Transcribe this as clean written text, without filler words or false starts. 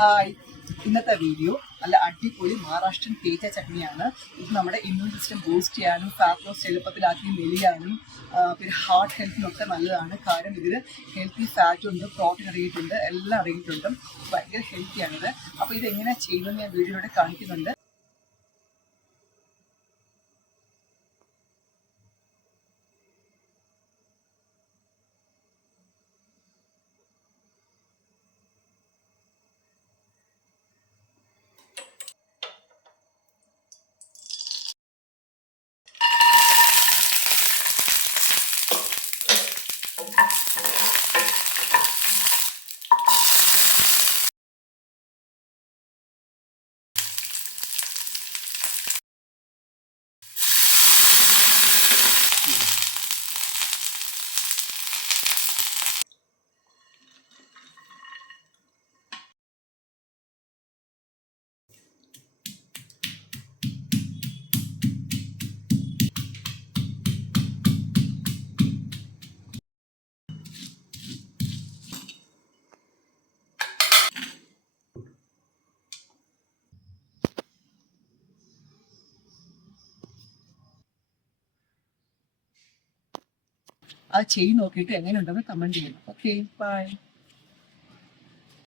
ഹായ്, ഇന്നത്തെ വീഡിയോ നല്ല അടിപൊളി മഹാരാഷ്ട്രൻ തേച്ച ചട്നിയാണ്. ഇത് നമ്മുടെ ഇമ്മ്യൂൺ സിസ്റ്റം ബൂസ്റ്റ് ചെയ്യാനും ഫാറ്റ് ലോസ് എളുപ്പത്തിലാക്കി മെലിയാനും പിന്നെ ഹാർട്ട് ഹെൽത്തിനൊക്കെ നല്ലതാണ്. കാരണം ഇതിൽ ഹെൽത്തി ഫാറ്റ് ഉണ്ട്, പ്രോട്ടീൻ അടങ്ങിയിട്ടുണ്ട്, എല്ലാം അടങ്ങിയിട്ടുണ്ട്. ഭയങ്കര ഹെൽത്തിയാണിത്. അപ്പോൾ ഇതെങ്ങനെയാണ് ചെയ്യുന്നത് ഞാൻ വീഡിയോയിലൂടെ കാണിക്കുന്നുണ്ട്. അത് ചെയ്ത് നോക്കിയിട്ട് എങ്ങനെയുണ്ടെന്ന് കമൻറ്റ് ചെയ്യണം. Okay, by.